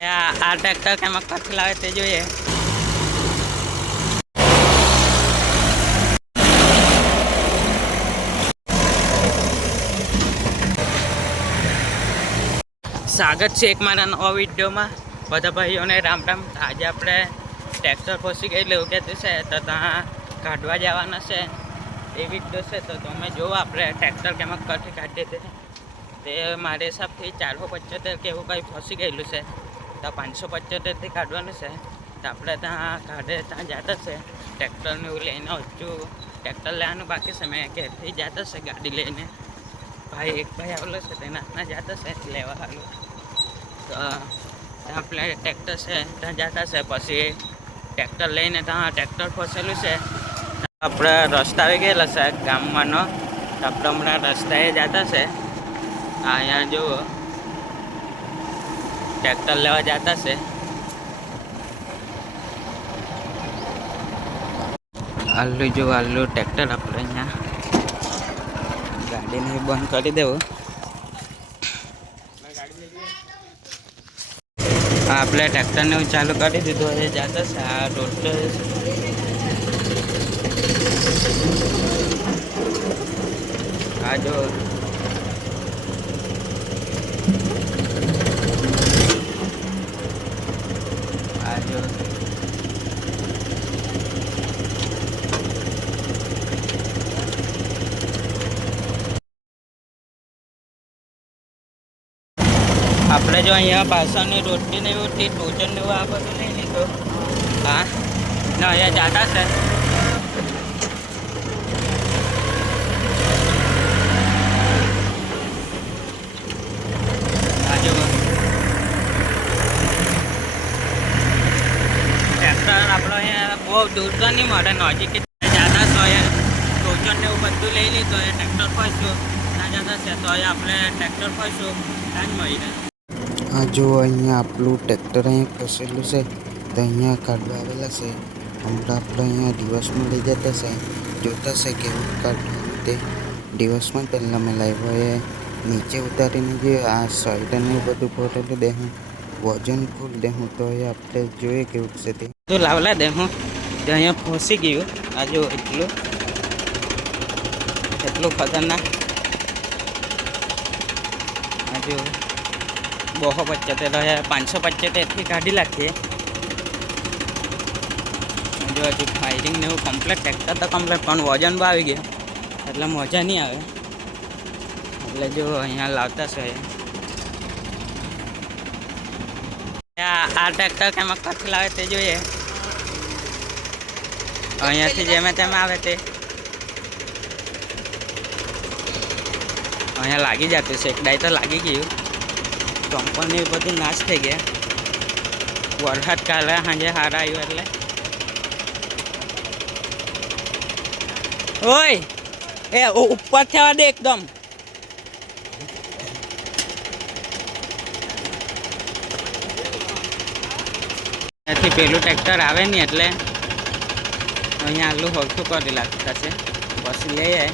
આ ટ્રેક્ટર કેમાં પરથી લાવે તે જોઈએ. સ્વાગત છે એક મારા નવા વિડીયોમાં. બધા ભાઈઓને રામ રામ. આજે આપણે ટ્રેક્ટર ફસી ગયેલું એવું કહેતું છે તો ત્યાં કાઢવા જવાના છે એ વિડીયો છે. તો તમે જુઓ આપણે ટ્રેક્ટર કેમાં પરથી કાઢીએ તે મારા હિસાબથી 475 કે એવું કંઈ ફસી ગયેલું છે. તો 575થી કાઢવાનું છે. તો આપણે ત્યાં કાઢે ત્યાં જતા છે ટ્રેક્ટરને એવું લઈને. હજુ ટ્રેક્ટર લેવાનું બાકી છે. મેં ઘેરથી જતા છે ગાડી લઈને. એક ભાઈ આવેલો છે તેના હાથના જતા છે લેવા હાલું. તો ત્યાં આપણે ટ્રેક્ટર છે ત્યાં જતા છે. પછી ટ્રેક્ટર લઈને ત્યાં ટ્રેક્ટર ફસેલું છે. આપણે રસ્તા આવી ગયેલા છે ગામમાંનો. તો આપણે હમણાં રસ્તાએ જતા છે. અહીંયા જુઓ ટ્રેક્ટર લેવા જતા છે. આલ્લું જો આલ્લું ટ્રેક્ટર આપણે અહીંયા ગાડીને બંધ કરી દેવું. આપણે ટ્રેક્ટરને ચાલુ કરી દીધું. હવે જતા છે આ રોડ આ જો આ જો આપણે જો અહીંયા બાસણની રોટલી ને એવું ટોચન ને એવું આ બધું લઈ લીધું. હા ને અહીંયા જતા છે. ટ્રેક્ટર આપણો અહીંયા બહુ દૂર તો નહીં મળે, નજીક જતા તો ટોચન ને એવું બધું લઈ લીધું. એ ટ્રેક્ટર ફસ્યું ત્યાં જતા છે. તો આપણે ટ્રેક્ટર ફસ્યું ત્યાં જ મળીને. આ જો અહીંયા આપણું ટ્રેક્ટર અહીંયા ફસેલું છે તો અહીંયા કાઢવા આવેલા છે. હમણાં આપણે અહીંયા દિવસમાં લઈ જતા છે. જોતા છે કેવું કાઢવાનું તે. દિવસમાં પહેલાં મેં લાવ્યો એ નીચે ઉતારીને જે આ સાઈડને બધું ભરેલું દેવું, વજન ફૂલ દેવું. તો એ આપણે જોઈએ કેવું છે તે. તો લાવલા દે હું તો અહીંયા ફસી ગયું. આ જો એટલું ખતરનાક. આ જો 275 575થી કાઢી નાખીએ. જો હજુ ફાયરિંગ ને એવું કમ્પ્લેટ. ટ્રેક્ટર તો કમ્પ્લેટ પણ વજન બહુ આવી ગયો એટલે મજા નહીં આવે. એટલે જો અહીંયા લાવતા છે. આ ટ્રેક્ટર કેમાં પરથી લાવે તે જોઈએ. અહીંયાથી જેમે તેમ આવે તે અહીંયા લાગી જતું છે. એક ડાય તો લાગી ગયું. કંપની બધી નાશ થઈ ગયા. વરસાદ કાલે સાંજે સારા આવ્યું એટલે. ઓય એ ઉપર થવા દે એકદમ. ત્યાંથી પેલું ટ્રેક્ટર આવે નહીં એટલે અહીંયા આટલું હરખું કરી લાગતા છે. પછી લઈ જાય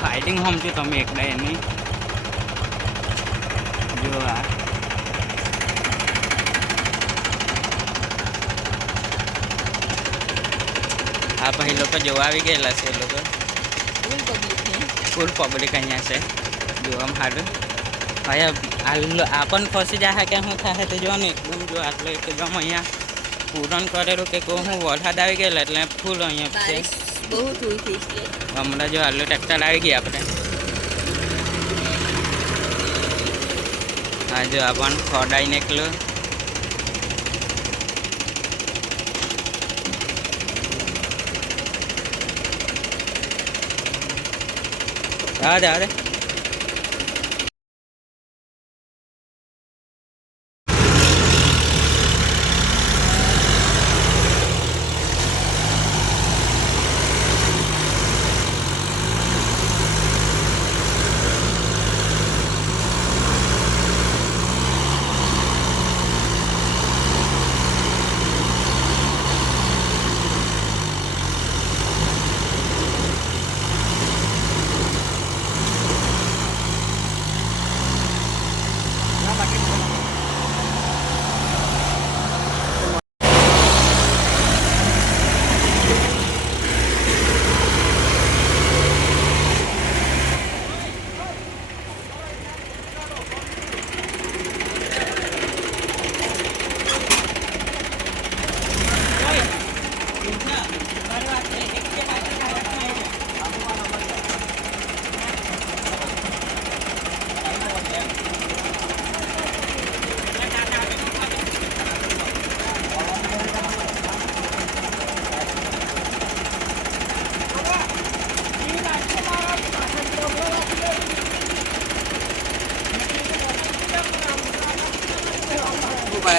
ફાઇટિંગ સમજુ તમે એકડા એની. જો આ ભાઈ લોકો જોવા આવી ગયેલા છે. એ લોકો ફૂલ પબ્લિક અહીંયા છે જોવામાં સારું. ભાઈ આ પણ ફસી જાય કે શું થાય તે જોવાનું. એકદમ જો આટલું એકદમ અહીંયા પૂરણ કરેલું કે કહું હું વરસાદ આવી ગયેલા એટલે ફૂલ અહીંયા છે. હમણાં જો આટલું ટ્રેક્ટર આવી ગયા આપણે. હા જો આ પણ ખોડાઈ નીકળ્યું. અરે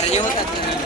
તારે જેવું થતું નહીં.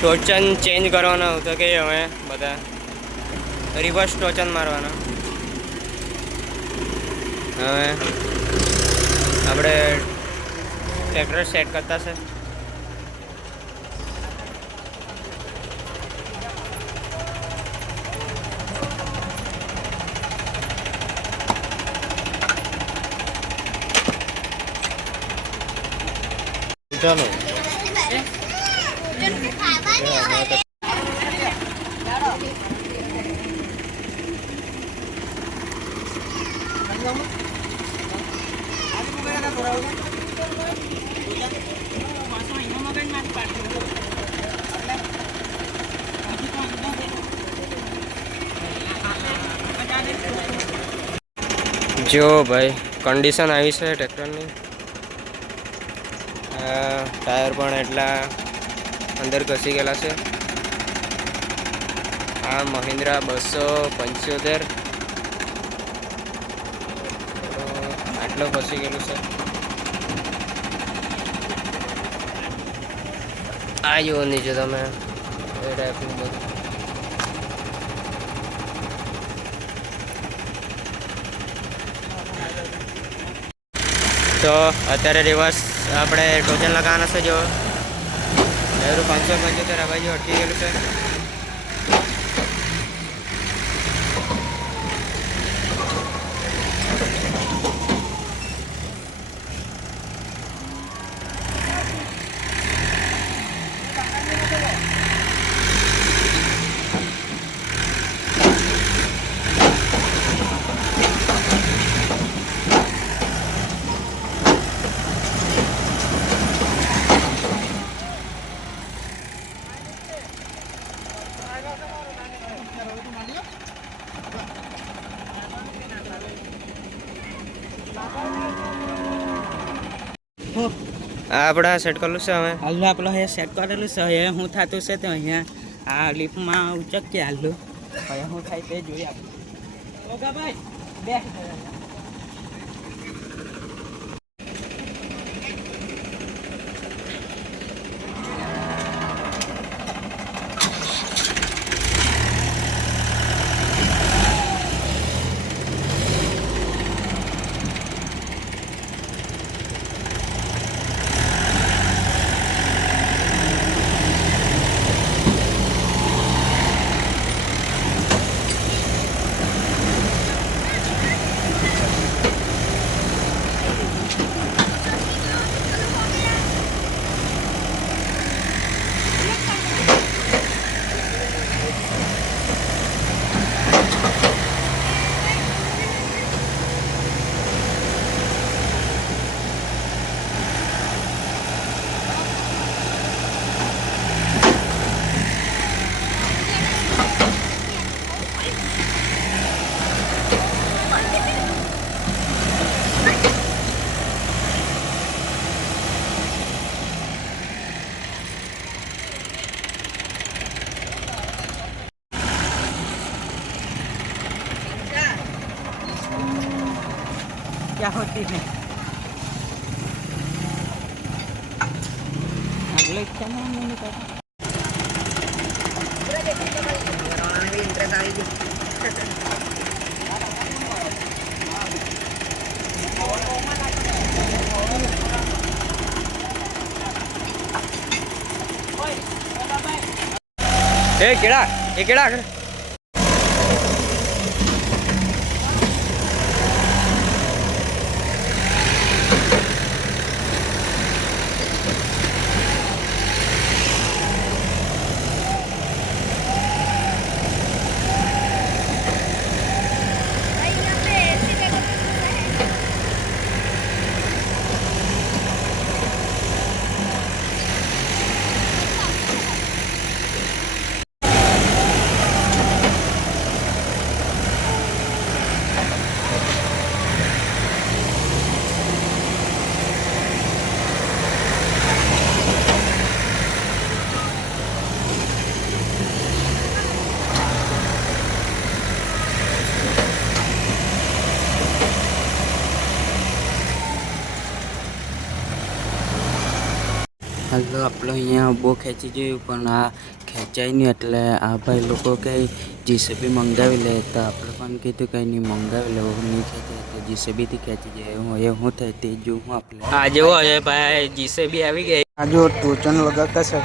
ટોચન ચેન્જ કરવાનો હતો કે હવે બધા રિવર્સ ટોચન મારવાનો. હવે આપણે ટ્રેક્ટર સેટ કરતા છે. ચાલો જો ભાઈ કન્ડિશન આવી છે ટ્રેક્ટરની. ટાયર પણ એટલા અંદર ઘસી ગયેલા છે. આ મહિન્દ્રા 275 આટલો ઘસી ગયેલું છે. આ જુઓ નીચે તમે એ ટાઈપનું બધું. તો અત્યારે રિવર્સ આપણે ટોચન લગાવવાના છે. જો 575 આ બાજુ અટકી ગયેલું છે. આપણે સેટ કરેલું છે. હવે હાલ આપણે હવે સેટ કરેલું છે. હવે શું થતું છે તો અહીંયા આ લિફ્ટમાં ઉચકીએ હાલું. હવે શું થાય તે જોઈએ આપણે. ઓકે ભાઈ બે क्या होती है अगले क्या नाम नहीं पता. એ કેળા આગળ હાલો આપણે અહીંયા બહુ ખેંચી જોયું પણ આ ખેંચાય નહીં એટલે આ ભાઈ લોકો કંઈ જીસીબી મંગાવી લે તો આપણે પણ કીધું કંઈ નહીં મંગાવી લે નહીં ખેંચાય તો જીસીબીથી ખેંચી જાય હું એ શું થાય તે જોવું આપણે આજે હોય ભાઈ જીસીબી આવી ગઈ આ જો ટોચન લગાવતા છે